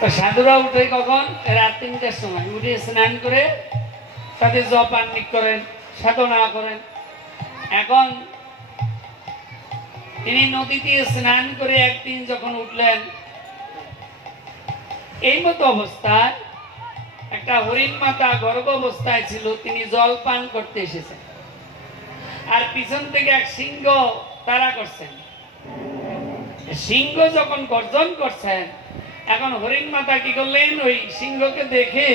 তো সাধুরা উঠে কখন? রাত ৩টার সময় উঠে স্নান করে তাদের জপ আহ্নিক করেন, সাধনা করেন। এখন তিনি নদীতে স্নান করে একদিন যখন উঠলেন, এই মতো অবস্থায় একটা হরিণ মাতা গর্ভ অবস্থায় ছিল, তিনি জল পান করতে এসেছেন, আর পিছন থেকে এক সিংহ তাড়া করছেন। সিংহ যখন গর্জন করছেন, এখন হরিণ মাতা কি করলেন? ওই সিংহকে দেখে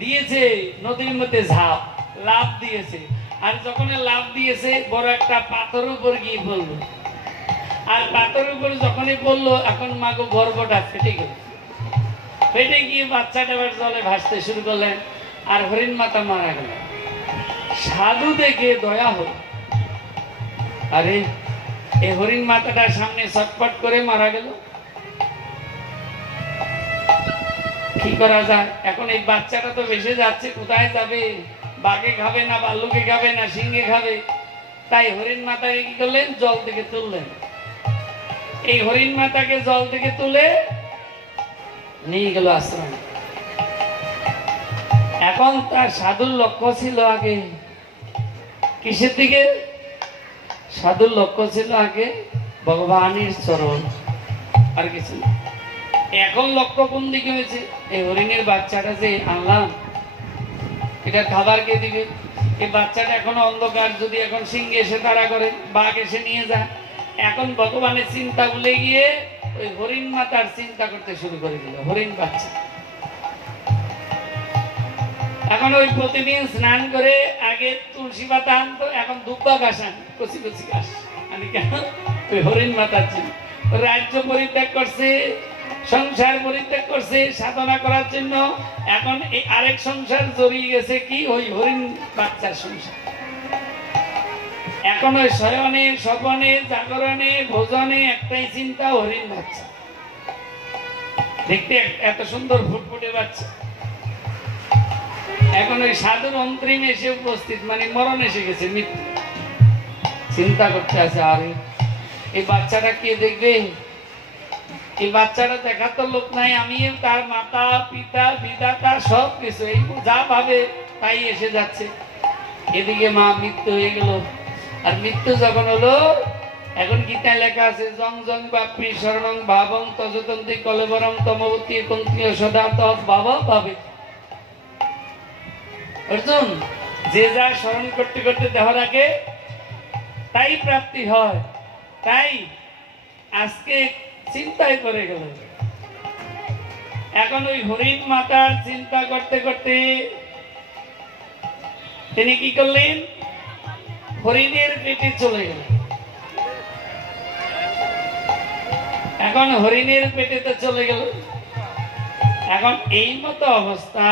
দিয়েছে নদীর মধ্যে ঝাঁপ, লাফ দিয়েছে। আর যখন লাফ দিয়েছে বড় একটা পাথরের উপর গিয়ে পড়ল, আর পাথরের উপর যখনই পড়লো, এখন মাগো গর্ভটা ফেটে গেল। ফেটে গিয়ে বাচ্চাটা এবার জলে ভাসতে শুরু করলেন, আর হরিণ মাতা মারা গেল। সাধু দেখে দয়া হল, আরে এই হরিণ মাতাটার সামনে ছটফট করে মারা গেল, কি করা যায়? এখন এই বাচ্চাটা তো ভেসে যাচ্ছে, কোথায় যাবে? বাঘে খাবে না, ভাল্লুকে খাবে না, সিংহে খাবে। তাই হরিণ মাতাকে কি করলেন? জল থেকে তুললেন। এই হরিণ মাতাকে জল থেকে তুলে নিয়ে গেল আশ্রম। এখন তার সাধুর লক্ষ্য ছিল আগে কিসের দিকে? সাধুর লক্ষ্য ছিল আগে ভগবানের চরণ, আর কিছু না। এখন লক্ষ্য কোন দিকে হয়েছে? এই হরিণের বাচ্চাটা যে আনলাম, এটা খাবার কে দিবে? এই বাচ্চাটা এখনো অন্ধকার, যদি এখন সিংহে এসে তাড়া করে, বাঘ এসে নিয়ে যায়। এখন ভগবানের চিন্তা ভুলে গিয়ে ওই হরিণ মাতার চিন্তা করতে শুরু করে দিল। হরিণ বাচ্চা এখন ওই প্রতিদিন স্নান করে আগে তুলসী পাতা আনতো, এখন দুব্বা ঘাস আন, কচি কচি ঘাস আনি। কেন? ওই হরিণ মাতার চিন্তা। রাজ্য পরিত্যাগ করছে, সংসার পরিত্যাগ করছে সাধনা করার জন্য। এখন এই আরেক সংসার জড়িয়ে গেছে, কি? ওই হরিণ বাচ্চার সংসার। এখন ওই শয়নে, স্বপনে, জাগরণে, ভোজনে একটাই চিন্তা, হরিণ বাচ্চা। দেখতে এত সুন্দর ফুটফুটে বাচ্চা, এখন ওই সাধুর অন্তরিম এসে উপস্থিত, মানে মরণ এসে গেছে, মৃত্যু। চিন্তা করতে আছে, আরে এই বাচ্চাটা কে দেখবে? এই বাচ্চাটা দেখার তো লোক নাই, আমি তার মাতা পিতা বিধাতা সব কিছু, এই যা ভাবে তাই এসে যাচ্ছে। এদিকে মা মৃত্যু হয়ে গেল। আর মৃত্যু যখন হলো, এখন গীতায় লেখা আছে, জং জং বাপি শরণং ভাবং তজতন্তি কলেবরং তমবতী কন্তীয় সদা তৎ বাবা ভাবে। অর্জুন, যে যা স্মরণ করতে করতে দেওয়ার আগে তাই প্রাপ্তি হয়। তাই আজকে চিন্তায় করে গেল। এখন ওই হরিণ মাতার চিন্তা করতে করতে তিনি কি করলেন? হরিণের পেটে চলে গেলেন। এখন হরিণের পেটে তো চলে গেল। এখন এই মতো অবস্থা,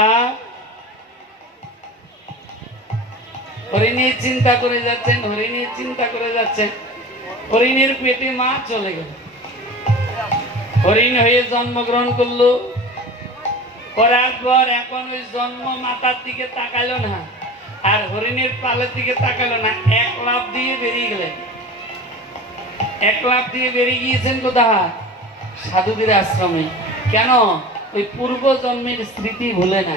হরিণের চিন্তা করে যাচ্ছেন, হরিণের চিন্তা করে যাচ্ছেন। হরিণের পেটে মা চলে গেল, হরিণ হয়ে জন্মগ্রহণ করলো। করার পর এখন ওই জন্ম মাতার দিকে তাকালো না, আর হরিণের পালের দিকে তাকালো না, এক লাফ দিয়ে বেরিয়ে গেলেন। এক লাফ দিয়ে বেরিয়ে গিয়েছেন কোথায়? সাধুদের আশ্রমে। কেন? ওই পূর্ব জন্মের স্মৃতি ভুলে না,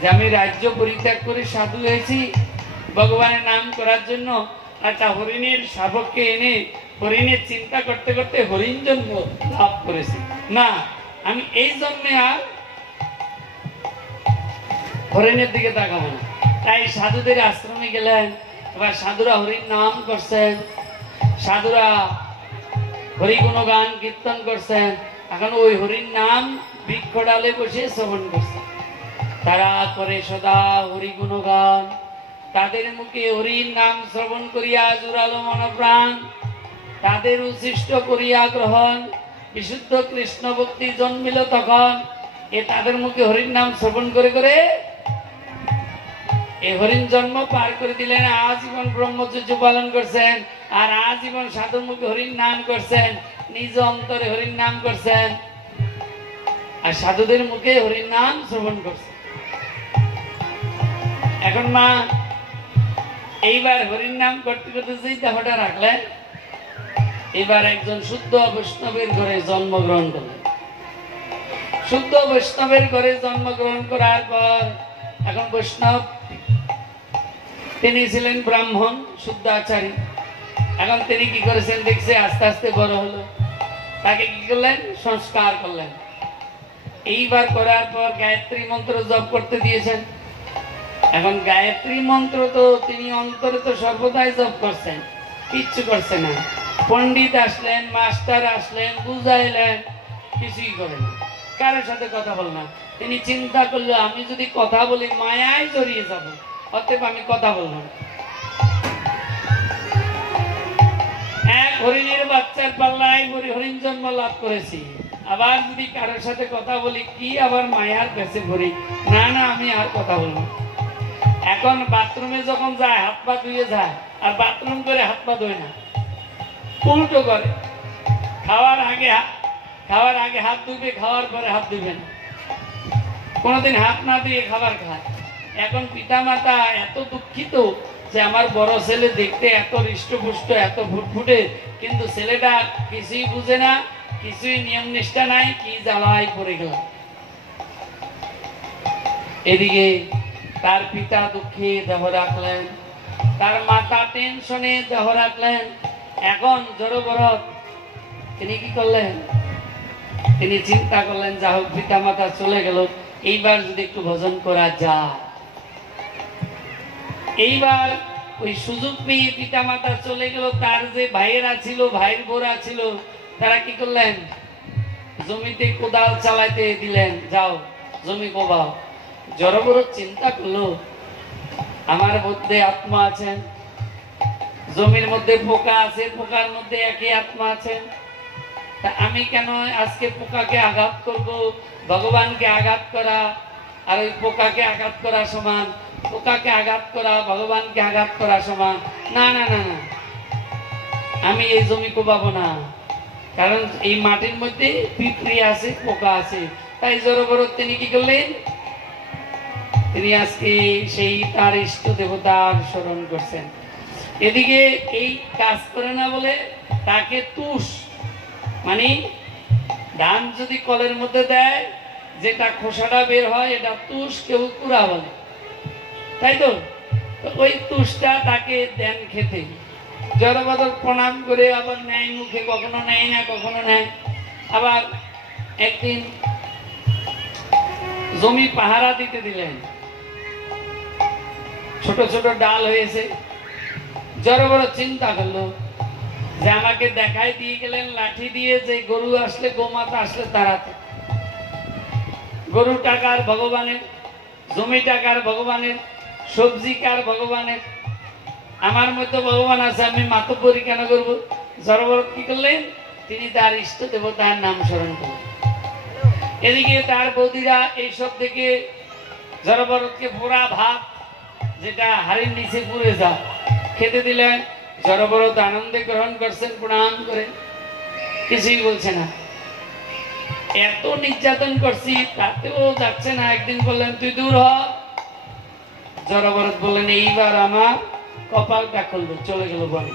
যে আমি রাজ্য পরিত্যাগ করে সাধু হয়েছি ভগবানের নাম করার জন্য। একটা হরিণের শাবককে এনে হরিণের চিন্তা করতে করতে হরিণ জন্ম লাভ করেছি, না আমি এই জন্মে আর হরিণের দিকে তাকাবো না। তাই সাধুদের আশ্রমে গেলেন। এবার সাধুরা হরিণ নাম করছেন, সাধুরা হরি গুণগান কীর্তন করছেন। এখন ওই হরিণ নাম বৃক্ষ ডালে বসে শ্রবণ করছে। তারা করে সদা হরি গুণগান, তাদের মুখে হরির নাম শ্রবণ করিয়া জুড়ালো মনপ্রাণ, তাদের উচ্ছিষ্ট করিয়া গ্রহণ, বিশুদ্ধ কৃষ্ণ ভক্তি জন্মিল তখন। এ তাদের মুখে হরির নাম শ্রবণ করে করে এই হরিণ জন্ম পার করে দিলেন। আজীবন ব্রহ্মচর্য পালন করছেন, আর আজীবন সাধুর মুখে হরিণ নাম করছেন, নিজ অন্তরে হরিণ নাম করছেন, আর সাধুদের মুখে হরিণ নাম শ্রবণ করছেন। এখন মা এইবার হরিণ নাম করতে করতে যেই দেহটা রাখলেন, এবার একজন শুদ্ধ বৈষ্ণবের ঘরে জন্মগ্রহণ করলেন। শুদ্ধ বৈষ্ণবের ঘরে জন্মগ্রহণ করার পর এখন বৈষ্ণব, তিনি ছিলেন ব্রাহ্মণ শুদ্ধাচারী। এখন তিনি কি করেছেন দেখছে আস্তে আস্তে বড় হলো, তাকে কি করলেন সংস্কার করলেন। এইবার করার পর গায়ত্রী মন্ত্র জপ করতে দিয়েছেন। এখন গায়ত্রী মন্ত্র তো তিনি অন্তরে তো সর্বদাই জপ করছেন, কিচ্ছু করছে না। পণ্ডিত আসলেন, মাস্টার আসলেন, বুঝাইলেন, কিছুই করে না, কারোর সাথে কথা বল না। তিনি চিন্তা করলো আমি যদি কথা বলি মায়ায় জড়িয়ে যাব, অতএব আমি কথা বলবো না। এক হরিণের বাচ্চার পাল্লায় হরিণ জন্ম লাভ করেছি, আবার যদি কারোর সাথে কথা বলি কি আবার মায়ার কাছে ভরি, না না আমি আর কথা বলবো। এখন বাথরুমে যখন যায় হাত পা ধুয়ে যায়, আর বাথরুম করে হাত পা ধোয় না, উল্টো করে। খাওয়ার আগে হাত ধুবে, খাওয়ার পরে হাত ধুবে না, কোনোদিন হাত না দিয়ে খাবার খায়। এখন পিতা মাতা এত দুঃখিত যে আমার বড় ছেলে দেখতে এত হৃষ্টপুষ্ট, এত ফুটফুটে, কিন্তু ছেলেটা কিছুই বুঝে না, কিছুই নিয়ম নিষ্ঠা নাই, কি জ্বালায় পড়ে গেল। এদিকে তার পিতা দুঃখে দেহ রাখলেন, তার মাতা টেনশনে দেহ রাখলেন। এখন জড়ভরত তিনি কি করলেন, তিনি চিন্তা করলেন যা হোক পিতা মাতা চলে গেল, এইবার যদি একটু ভজন করা যায়। এইবার ওই সুযোগ পেয়ে পিতা মাতা চলে গেল, তার যে ভাইয়েরা ছিল, ভাইয়ের বোরা ছিল, তারা কি করলেন জমিতে কোদাল চালাইতে দিলেন, যাও জমি কোবাও। জড়ভরত চিন্তা করলো আমার মধ্যে আত্মা আছেন, জমির মধ্যে পোকা আছে, পোকার মধ্যে একই আত্মা আছেন, তা আমি কেন আজকে পোকাকে আঘাত করব? ভগবানকে আঘাত করা আর ওই পোকাকে আঘাত করা সমান, পোকাকে আঘাত করা ভগবানকে আঘাত করা সমান। না না না না, আমি এই জমি কোবাবো না, কারণ এই মাটির মধ্যে পিঁপড়ে আছে, পোকা আছে। তাই জড়ভরত তিনি কি করলেন, তিনি আজকে সেই তার ইষ্ট দেবতার স্মরণ করছেন। এদিকে এই কাজ করে না বলে তাকে তুষ, মানে ধান যদি কলের মধ্যে দেয় যেটা খোসাটা বের হয় এটা তুষ, কেউ কুড়া বলে, তাই তো। ওই তুষটা তাকে দেন খেতে। জড়ভরত প্রণাম করে আবার নেয় মুখে, কখনো নেয় না, কখনো নেয়। আবার একদিন জমি পাহারা দিতে দিলেন, ছোট ছোট ডাল হয়েছে। জড়ভরত চিন্তা করলো যে আমাকে দেখাই দিয়ে গেলেন লাঠি দিয়ে যে গরু আসলে, গোমাতা আসলে তাড়াতে। গরু টাকার ভগবানের, জমি টাকার ভগবানের, সবজি কার ভগবানের, আমার মধ্যে ভগবান আছে, আমি মাতব্বরি কেন করব? জড়ভরত কি করলেন, তিনি তার ইষ্ট দেবতার নাম স্মরণ করলেন। এদিকে তার বৌদিরা এইসব দেখে জড়ভরতকে পোড়া ভাত, যেটা হাড়ির নিচে পুড়ে যা, খেতে দিলেন। জড়ভরত আনন্দে গ্রহণ করছেন, প্রণাম করে, কিছুই বলছে না। এত নির্যাতন করছি তাতেও যাচ্ছে না। একদিন বললেন তুই দূর হ। জড়ভরত বললেন এইবার আমার কপালটা খুললো, চলে গেল বনে।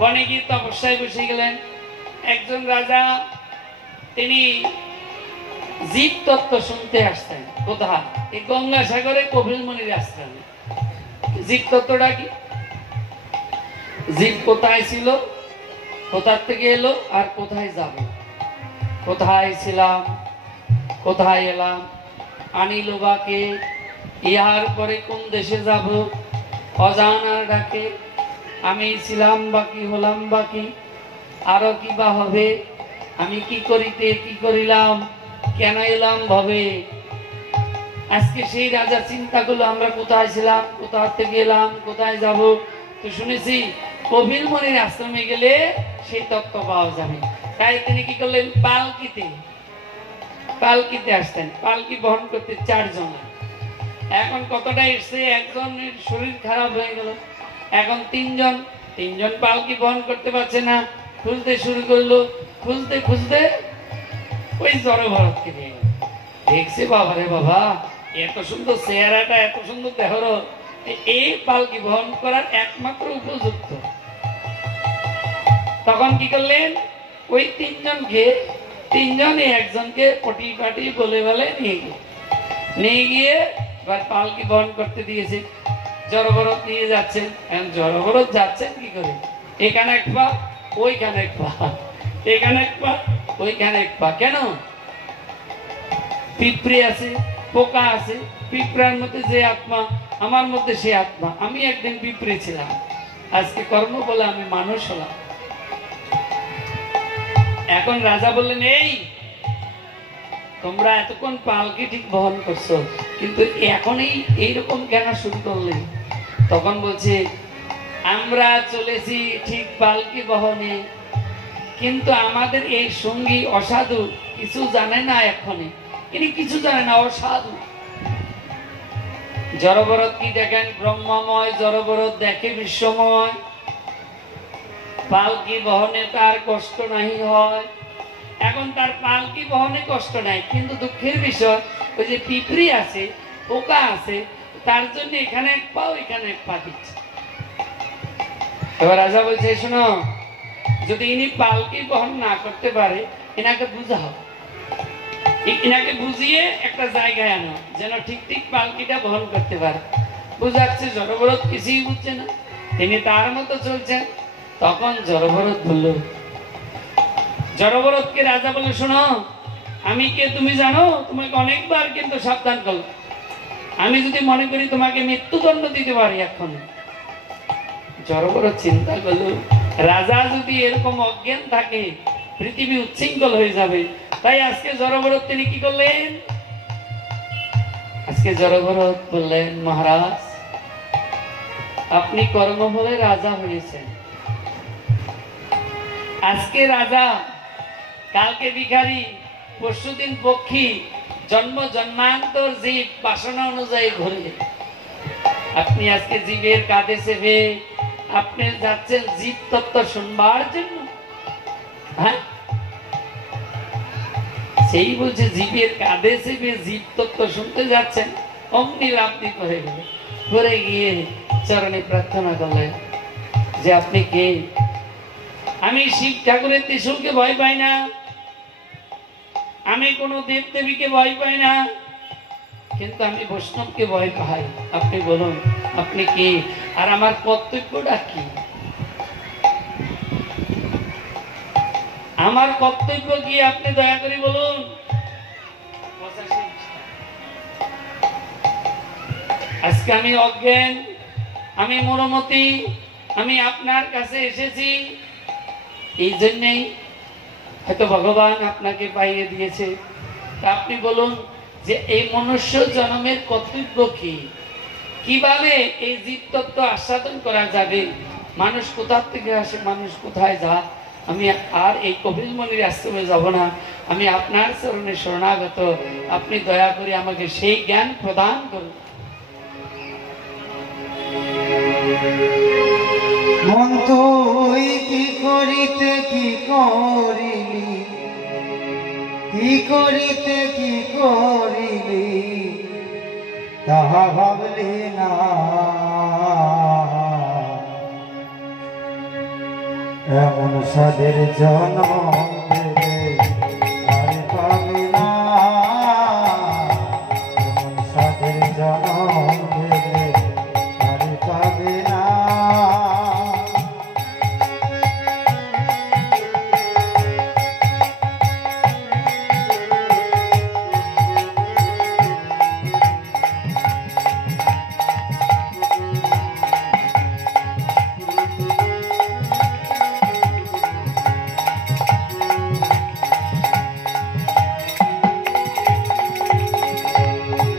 বনে গিয়ে তপস্যায় বসে গেলেন। একজন রাজা, তিনি জীব তত্ত্ব শুনতে আসতেন। কোথায়? এই গঙ্গাসাগরে কপিলমুনির আসতেন। জীব তত্ত্বটা কি? জীব কোথায় ছিল, কোথার থেকে এলো, আর কোথায় যাব, কোথায় ছিলাম, কোথায় এলাম, আনিল বাকে, ইহার পরে কোন দেশে যাব, অজানার ডাকে আমি ছিলাম বাকি, হলাম বাকি, আরো কি বা হবে, আমি কি করিতে কি করিলাম, কেন এলাম ভবে। আজকে সেই রাজা চিন্তা করলো আমরা কোথায় ছিলাম, কোথা থেকে এলাম, কোথায় যাব। তো শুনেছি কপিলমুনির আশ্রমে গেলে সেই তত্ত্ব পাওয়া যাবে। তাই তিনি কি করলেন, পালকিতে আসতেন। পালকি বহন করতে 4 জন। এখন কতটা এসছে, একজনের শরীর খারাপ হয়ে গেল, এখন 3 জন পালকি বহন করতে পারছে না। খুঁজতে শুরু করলো, খুঁজতে খুঁজতে ওই জড়ভরতকে পেয়ে গেল। দেখছে বাবা রে বাবা, এত সুন্দর চেহারাটা, এত সুন্দর দেহর, এই পালকি বহন করার একমাত্র উপযুক্ত। তখন কি করলেন, ওই 3 জনকে তিনজনই একজনকে পটি পাটি বলে বলে নিয়ে গিয়ে এবার পালকি বহন করতে দিয়েছে। জড়বরত নিয়ে যাচ্ছেন। এখন জড়বরত যাচ্ছেন কি করে? এখানে এক পা, ওইখানে এক পা, এখানে এক পা, ওইখানে এক পা। কেন? পিঁপড়ে আছে, পোকা আছে। পিঁপড়ার মধ্যে যে আত্মা, আমার মধ্যে সে আত্মা। আমি একদিন পিঁপড়ে ছিলাম, আজকে কর্ম বলে আমি মানুষ হলাম। এখন রাজা বললেন, এই তোমরা এতক্ষণ পালকি ঠিক বহন করছো, কিন্তু এখনই এইরকম কেন শুরু করলে? তখন বলছে, আমরা চলেছি ঠিক পালকি বহনে, কিন্তু আমাদের এই সঙ্গী অসাধু, কিছু জানে না। এখনই ইনি কিছু জানে না, অসাধু। জড়বরত কি দেখেন? ব্রহ্মময়। জড়বরত দেখে বিশ্বময়। পালকি বহনে তার কষ্ট নাই হয়। এখন তার পালকি বহনে কষ্ট নাই, কিন্তু দুঃখের বিষয় ওই যে পিঁপড়ি আছে, পোকা আছে, তার জন্য এখানে এক পা, ওইখানে এক পা দিচ্ছে। এবার রাজা বলছে, শোনো, যদি ইনি পালকি বহন না করতে পারে, এনাকে বুঝাও, এনাকে বুঝিয়ে একটা জায়গায় আনো, যেন ঠিক ঠিক পালকিটা বহন করতে পারে। বুঝাচ্ছে। জড়বরত কিছুই বুঝছে না, তিনি তার মতো চলছেন। তখন জড়বরত বলল, জড়বরতকে রাজা বলে, শোনো, আমি কে তুমি জানো? তোমাকে অনেকবার কিন্তু সাবধান করল। আমি যদি মনে করি তোমাকে মৃত্যুদণ্ড দিতে পারি এখন। জড়বরত চিন্তা করল, রাজা যদি এরকম অজ্ঞান থাকে, পৃথিবী উচ্ছৃঙ্খল হয়ে যাবে। তাই আজকে জড়বরত তিনি কি করলেন? আজকে জড়বরত বললেন, মহারাজ, আপনি কর্মফলে রাজা হয়েছেন। আজকে রাজা, কালকে ভিখারি, পরশুদিন পক্ষী, জন্ম জন্মান্তর জীব বাসনা অনুযায়ী ঘুরে। আপনি আজকে জীবের কাঁধে চেপে আপনি যাচ্ছেন জীব তত্ত্ব শুনবার জন্য। হ্যাঁ, সেই বলছে জীবের কাঁধে চেপে জীব তত্ত্ব শুনতে যাচ্ছেন। অমনি লাফি করে গেল, ঘুরে গিয়ে চরণে প্রার্থনা করলেন যে আপনি কে? আমি শিব ঠাকুরের ত্রিশূলকে ভয় পাই না, আমি কোন দেব দেবীকে ভয় পাই না, কিন্তু আমি বৈষ্ণবকে ভয় পাই। আপনি বলুন, আপনি কি? আর আমার কর্তব্যটা কি? আমার কর্তব্য কি আপনি দয়া করে বলুন। আজকে আমি অজ্ঞান, আমি মনোমতি, আমি আপনার কাছে এসেছি, এই জন্যেই হয়তো ভগবান আপনাকে পাইয়ে দিয়েছে। তা আপনি বলুন যে এই মনুষ্য জন্মের কর্তব্য কি? কিভাবে এই জীব তত্ত্ব আস্বাদন করা যাবে? মানুষ কোথা থেকে আসে, মানুষ কোথায় যায়? আমি আর এই কপিলমুনির আশ্রমে যাব না, আমি আপনার চরণে শরণাগত। আপনি দয়া করে আমাকে সেই জ্ঞান প্রদান করুন। মন তুই কি করিতে কি করিলি, কি করিতে কি করিলি, তাহা ভাবলি না। এমন সাদের জন্ম আর পাবি না, এমন সাদের জন্ম আর পাবি না।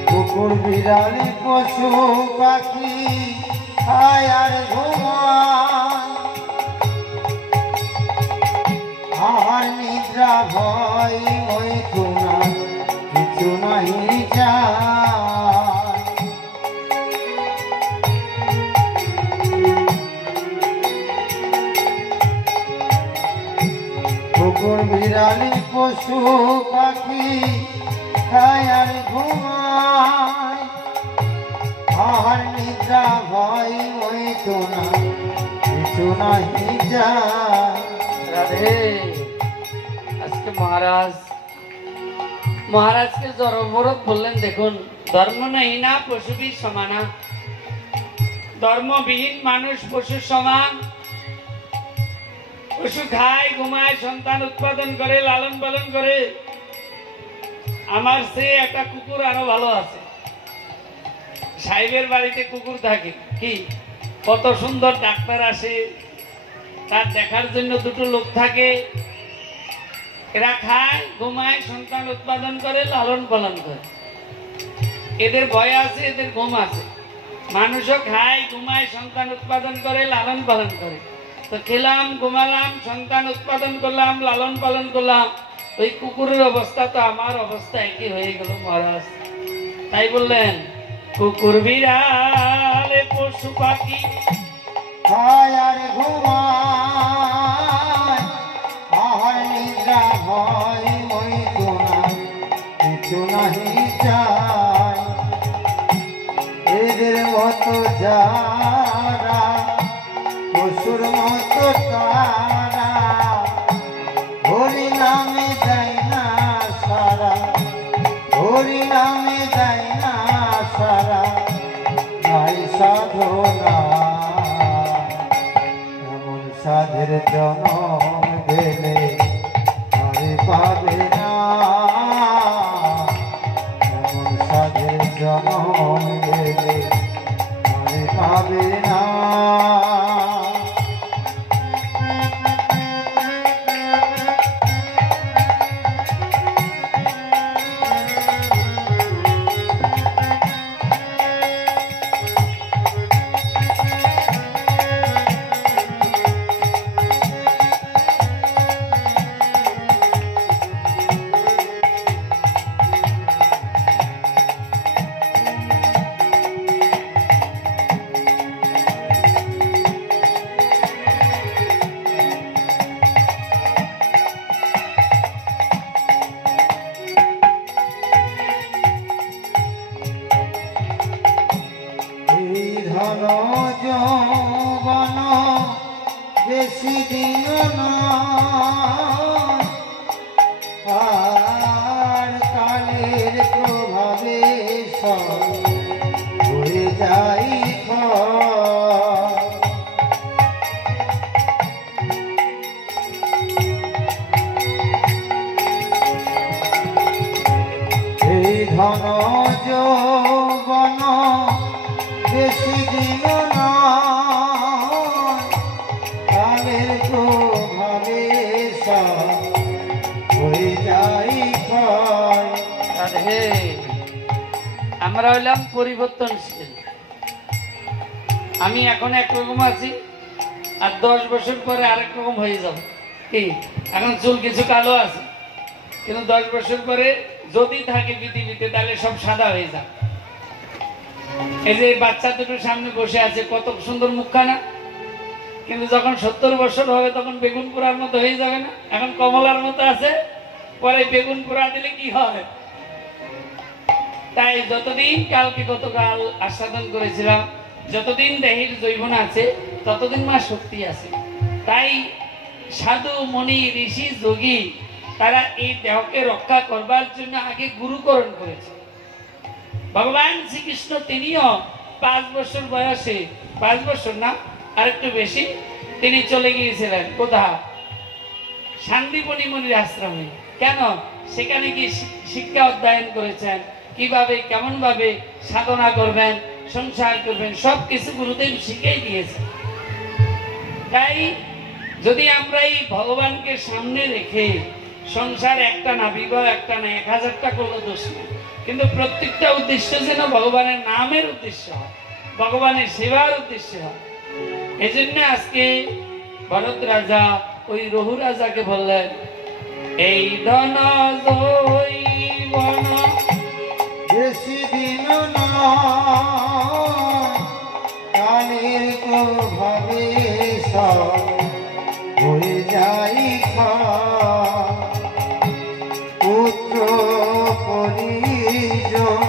কুকুর বিড়ালি পশু পাখি খায় আর ঘুমায়, আর নিদ্রা ভয় মৈথুনা কিছু নাহি যায়। কুকুর বিড়ালি পশু পাখি খায় আর ঘুমায়, আর নিদ্রা ভয় হইতো না কিছু নাহি যায়। রাধে, আজকে আজকে মহারাজকে জড়বরত বললেন, দেখুন ধর্ম নেই না পশুবির সমানা, ধর্মবিহীন মানুষ পশুর সমান। পশু খায়, ঘুমায়, সন্তান উৎপাদন করে, লালন পালন করে। আমার সে একটা কুকুর আরো ভালো আছে। সাহেবের বাড়িতে কুকুর থাকে, কি কত সুন্দর, ডাক্তার আসে, তার দেখার জন্য দুটো লোক থাকে। এরা খায়, ঘুমায়, সন্তান উৎপাদন করে, লালন পালন করে। এদের ভয় আছে, এদের ঘুম আছে। মানুষও খায়, ঘুমায়, সন্তান উৎপাদন করে, লালন পালন করে। তো খেলাম, ঘুমালাম, সন্তান উৎপাদন করলাম, লালন পালন করলাম। ওই কুকুরের অবস্থা তো আমার অবস্থা একই হয়ে গেল মহারাজ। তাই বললেন, কুকুর বিড়াল পশু পাখি খায় আর ঘুমায়, আহার নিদ্রা হয় ওই তোমার কিছু নাহি চায়। এদের মতো যারা পশুর মতো তারা, হরি নামে দেয় না সারা, হরি নামে দেয় না সারা, নাই সাধনা। এমন সাধের জনম গেলে আরে পাবে না, এমন সাধের জনম গেলে আরে পাবে না। ধন যৌবন বেশি দিন নয়, আর কালের প্রভাবে সব হয়ে যাই ক্ষয়। এই ধন যৌবন বেশি দিন নয়, কালের প্রভাবে সব হয়ে যাই ক্ষয়। হে, আমরা হইলাম পরিবর্তনশীল। আমি এখন একরকম আছি, আর 10 বছর পরে আরেক রকম হয়ে যাব। কি এখন চুল কিছু কালো আছে, কিন্তু 10 বছর পরে যদি থাকে পৃথিবীতে তাহলে সব সাদা হয়ে যাবে। এই যে বাচ্চা দুটো সামনে বসে আছে, কত সুন্দর মুখখানা, কিন্তু যখন 70 বছর হবে তখন বেগুন পোড়ার মতো হয়ে যাবে না? এখন কমলার মতো আছে, পরে বেগুন পোড়া দিলে কি হয়? তাই যতদিন কালকে গতকাল আস্বাদন করেছিলাম, যতদিন দেহের যৌবন আছে ততদিন মা শক্তি আছে। তাই সাধু মণি ঋষি যোগী তারা এই দেহকে রক্ষা করবার জন্য আগে গুরুকরণ করেছে। ভগবান শ্রীকৃষ্ণ তিনিও 5 বছর বয়সে, 5 বছর না আরেকটু বেশি, তিনি চলে গিয়েছিলেন কোথায়? শান্তিপনি মনির আশ্রমে। কেন? সেখানে কি শিক্ষা অধ্যয়ন করেছেন, কিভাবে কেমন ভাবে সাধনা করবেন, সংসার করবেন, সবকিছু গুরুদেব শিখিয়ে দিয়েছেন। তাই যদি আমরা এই ভগবানকে সামনে রেখে সংসার একটা না, বিবাহ একটা না, 1000টা করলে দোষ নেই, কিন্তু প্রত্যেকটা উদ্দেশ্য যেন ভগবানের নামের উদ্দেশ্য হয়, ভগবানের সেবার উদ্দেশ্য হয়। এই জন্য আজকে ভরত রাজা ওই রঘু রাজাকে বললেন, এই ধন যৌবন বেশি দিন নয়, কালের প্রভাবে সব হয়ে যাই ক্ষয়। পুত্র পরিজন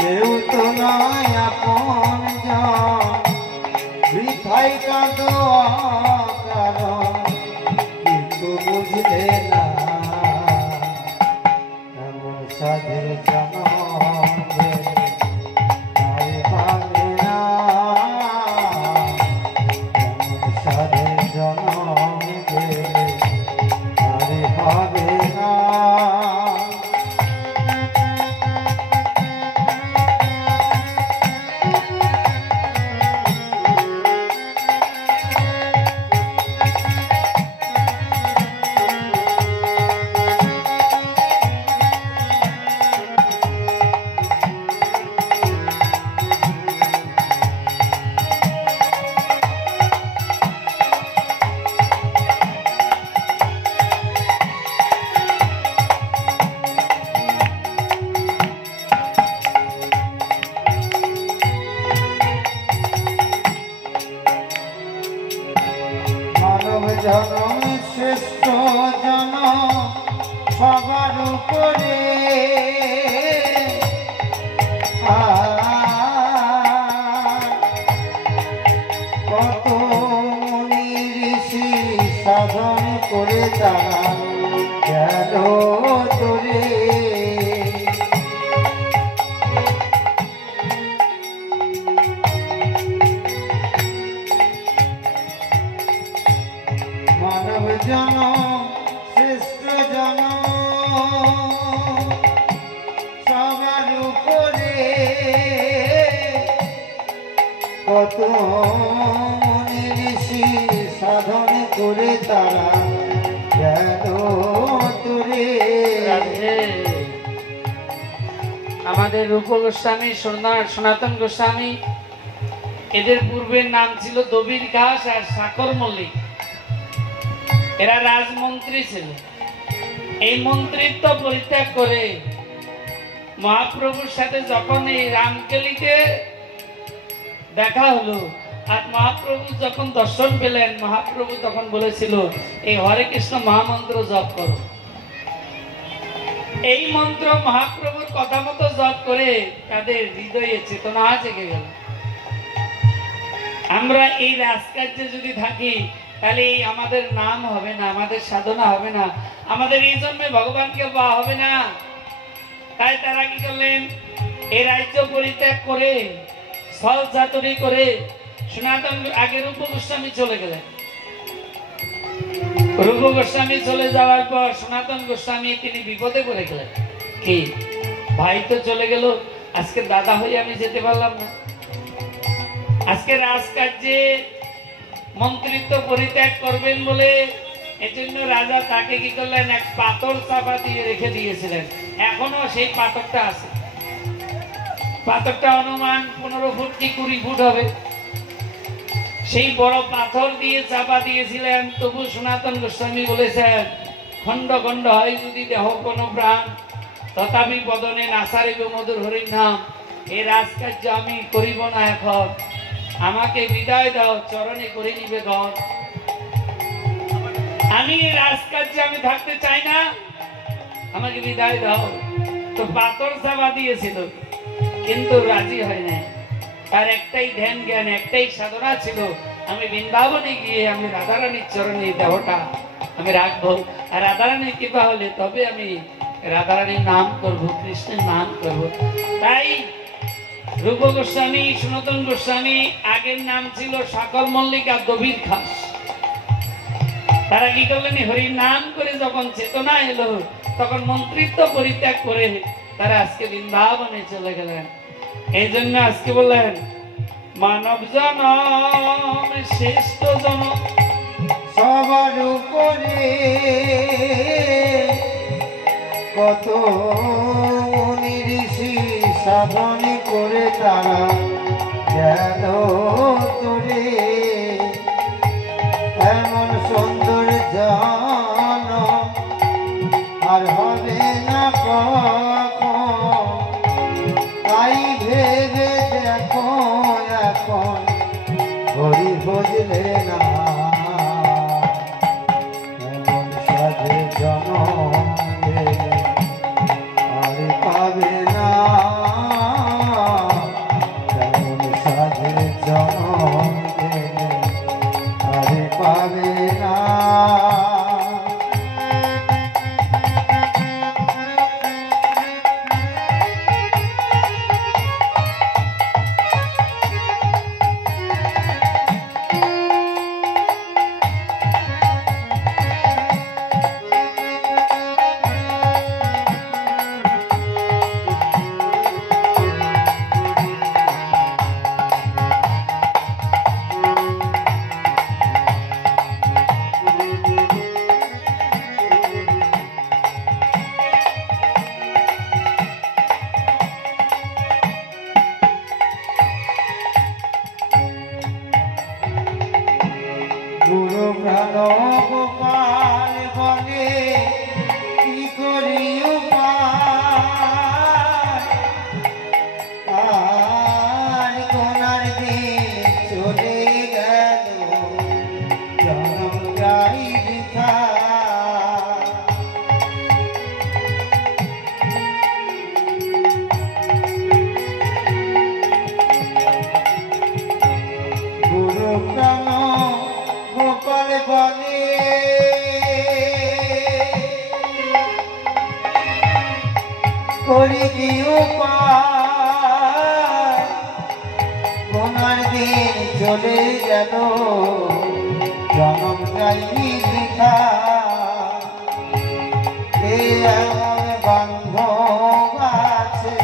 কেউ তো নয় আপন জন, বৃথাই কাঁদো কারণ কিছু বুঝলে না। সাধের জনম গেলে আর পাবে না, সাধের জনম গেলে আর পাবে না। মানব জনম শ্রেষ্ঠ জনম সবার উপরে, কত মুনি ঋষি সাধন করে তারা গেল তোরে। মানব জনম শ্রেষ্ঠ জনম সবার উপরে, কত মুনি ঋষি সাধন করে তারা গেল তোরে। আমাদের রূপ গোস্বামী, সনাতন গোস্বামী, এদের পূর্বের নাম ছিল দবির ঘাস আর সাকর মল্লিক। এরা রাজমন্ত্রী ছিল। এই মন্ত্রিত্ব পরিত্যাগ করে মহাপ্রভুর সাথে যখন এই রামকেলিতে দেখা হলো, আর মহাপ্রভু যখন দর্শন পেলেন, মহাপ্রভু তখন বলেছিল এই হরে কৃষ্ণ মহামন্ত্র জপ করো। এই মন্ত্র মহাপ্রভুর কথা মতো জপ করে তাদের হৃদয়ে চেতনা জেগে গেল। আমরা এই রাজকার্যে যদি থাকি তাহলে আমাদের নাম হবে না, আমাদের সাধনা হবে না, আমাদের এই জন্মে ভগবানকে পাওয়া হবে না। তাই তারা কি করলেন, এই রাজ্য পরিত্যাগ করে ছল চাতুরি করে সনাতন আগে রূপ গোস্বামী চলে গেলেন। রূপ গোস্বামী চলে যাওয়ার পর সনাতন গোস্বামী তিনি বিপদে পড়ে গেলেন। কি ভাই তো চলে গেল, আজকে দাদা হয়ে আমি যেতে পারলাম না। আজকে রাজকার্যে মন্ত্রিত্ব পরিত্যাগ করবেন বলে এজন্য রাজা তাকে কি করলেন, এক পাথর চাপা দিয়ে রেখে দিয়েছিলেন। এখনো সেই পাথরটা আছে। পাথরটা অনুমান 15 ফুট কি 20 ফুট হবে। সেই বড় পাথর দিয়ে চাপা দিয়েছিলেন। তবু সনাতন গোস্বামী বলেছেন, খণ্ড খণ্ড হয় যদি দেহ কোন প্রাণ, তথাপি বদনে নাসারিব মধুর হরির নাম। এই রাজকার্য আমি করিব না এখন, আমাকে বিদায় দাও, চরণে করে নিবে গণ। আমি এই রাজকার্যে আমি থাকতে চাই না, আমাকে বিদায় দাও। তো পাথর চাপা দিয়েছিল কিন্তু রাজি হয় না। তার একটাই ধ্যান জ্ঞান, একটাই সাধনা ছিল, আমি বৃন্দাবনে গিয়ে আমি রাধারানীর চরণে দেহটা আমি রাখবো। আর রাধারানীর কৃপা হলে তবে আমি রাধারানীর নাম করব, কৃষ্ণের নাম করব। তাই রূপ গোস্বামী, সনাতন গোস্বামী আগের নাম ছিল সাকর মল্লিক আর দবির ঘাস। তারা কি করলেন, হরির নাম করে যখন চেতনা এলো তখন মন্ত্রিত্ব পরিত্যাগ করে তারা আজকে বৃন্দাবনে চলে গেলেন। এই জন্য আজকে বললেন মানব জনম শ্রেষ্ঠ জনম সবার উপরে, কত মুনি ঋষি সাধন করে তারা গেল তোরে। এমন সুন্দর জনম আর হবে না কখন, তাই ভেবে দেখো এখন হরি বুঝলে না। এমন সাধে জনম গেলে আর পাবে না, এমন সাধে জনম গেলে আর পাবে না। করি কি উপায় কোনার দিন চলে গেল জনম যাইনি বৃথা এ এমন বান্ধব আছে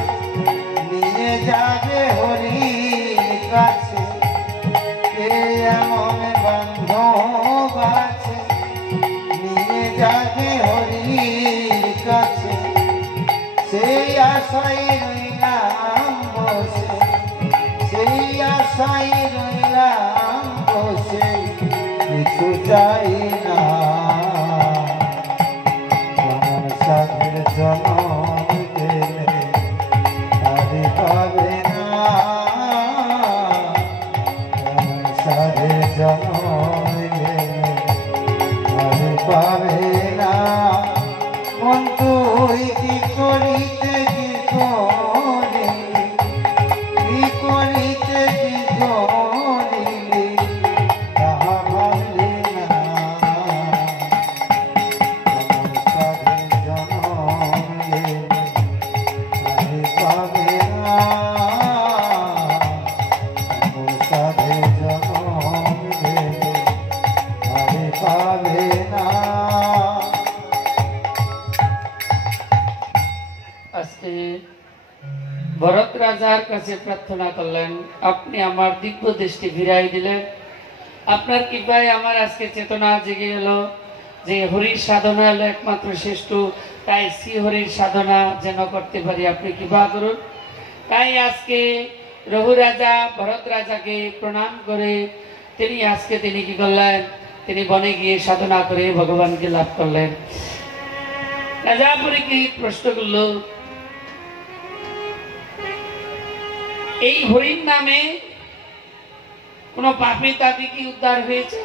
নিয়ে যাবে হরির কাছে এ এমন বান্ধব আছে নিয়ে যাবে হরির কাছে সেই আশায় রইলাম বসে সেই আশায় রইলাম বসে কিছু চাই না আমার সাথের জনম গেলে আরে পাবে না আমার সাথের জনম গেলে আরে পাবে না মন তুই কি করিতে কি করিলি কি করিতে কি করিলি তাহা ভাবলি না আমার সাধের জনম গেলে আরে পাবে না আমার সাধের জনম গেলে আরে পাবে না। আজকে ভরত রাজার কাছে প্রার্থনা করলেন, আপনি আমার দিব্য দৃষ্টি ফিরাই দিলেন। আপনার কৃপায় আমার আজকে চেতনা জেগে এলো যে হরির সাধনা হলো একমাত্র শ্রেষ্ঠ, তাই শ্রী হরির সাধনা যেন করতে পারি, আপনি কৃপা করুন। তাই আজকে রঘু রাজা ভরত রাজাকে প্রণাম করে তিনি কি করলেন, তিনি বনে গিয়ে সাধনা করে ভগবানকে লাভ করলেন। রাজা পরীক্ষিত প্রশ্ন করল, এই হরির নামে কোন পাপী তাপী কি উদ্ধার হয়েছে?